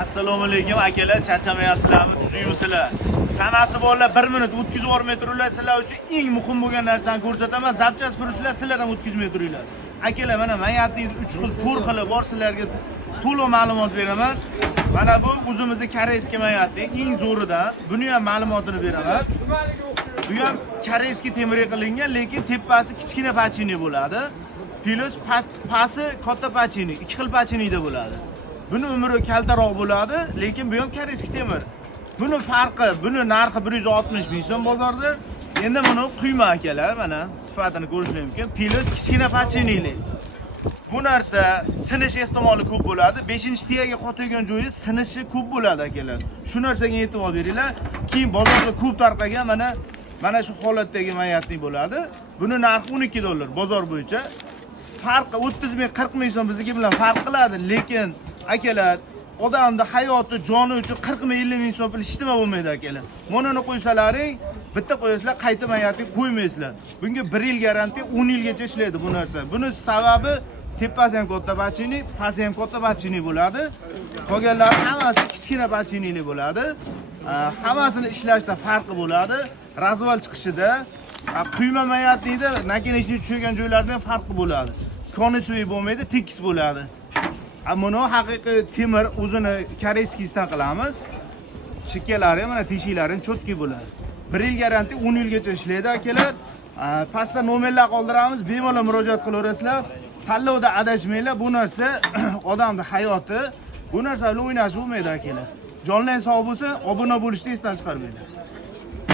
Assalomu alaykum akalar, charchamayapsizlarmi? Tuzyapsizlar. Hammasi bolalar 1 minut o'tkazib yubormay turinglar. Sizlar uchun eng muhim bo'lgan narsani ko'rsataman. Zapchas purishlar sizlar ham o'tkazmay turinglar. Akalar, mana mayatning 3 xil, 4 xili bor, sizlarga to'liq ma'lumot beraman. Mana bu o'zimizning koreyskiy mayatning eng zo'ridan. Buni ham ma'lumotini beraman. Bu ham koreyskiy temirga qilingan, lekin tepasi kichkina pachini bo'ladi. Plus pasi katta pachini, 2 xil pachinida bo'ladi. Buni umri kaltaroq bo'ladi, lekin bu ham koreyskiy temir. Buni farqi, buni narxi 160 ming so'm bozorda. Endi buni quyma akalar, mana sifatini ko'rishingiz mumkin. Plus kichkina pachinili. Bu narsa sinish ehtimoli ko'p bo'ladi. 5-tiyaga qo'ygan joyi sinishi ko'p bo'ladi akalar. Shu narsaga e'tibor beringlar. Keyin bozorda ko'p tarqagan mana shu holatdagi mayatlik bo'ladi. Buni narxi 12 dollar bozor bo'yicha. Farqi 30 ming 40 ming so'm bizniki bilan farq qiladi, lekin akalar, odamda hayoti, joni uchun 40 ming 50 ming so'm pul hech nima bo'lmaydi akalar. Mononi qo'ysalaring, bitta qo'yasizlar, qaytamayatib qo'ymaysizlar. Bunga 1 yil garantiya, 10 yilgacha ishlaydi bu narsa. Buni sababi tepasi ham katta pachini, pasti ham katta pachini bo'ladi. Qolganlar hammasi kichkina pachinili bo'ladi. Hammasini ishlashda farqi bo'ladi. Razval chiqishida, quyma mayatlikda nakinishni tushirgan joylarda ham farqi bo'ladi. Konusviy bo'lmaydi, tekis bo'ladi. Buni haqiqiy temir o'zini koreyskiydan qilamiz. Chekkalari mana teshiklari cho'tki bo'ladi. 1 yil garantiya, 10 yilgacha ishlaydi akalar. Pastda nomerlar qoldiramiz, bemalol murojaat qilaverasizlar. Tanlovda adashmanglar, bu narsa odamning hayoti, bu narsa bilan o'ynash bo'lmaydi akalar. Jonlang sog' bo'lsa, obuna bo'lishni esdan chiqarmanglar.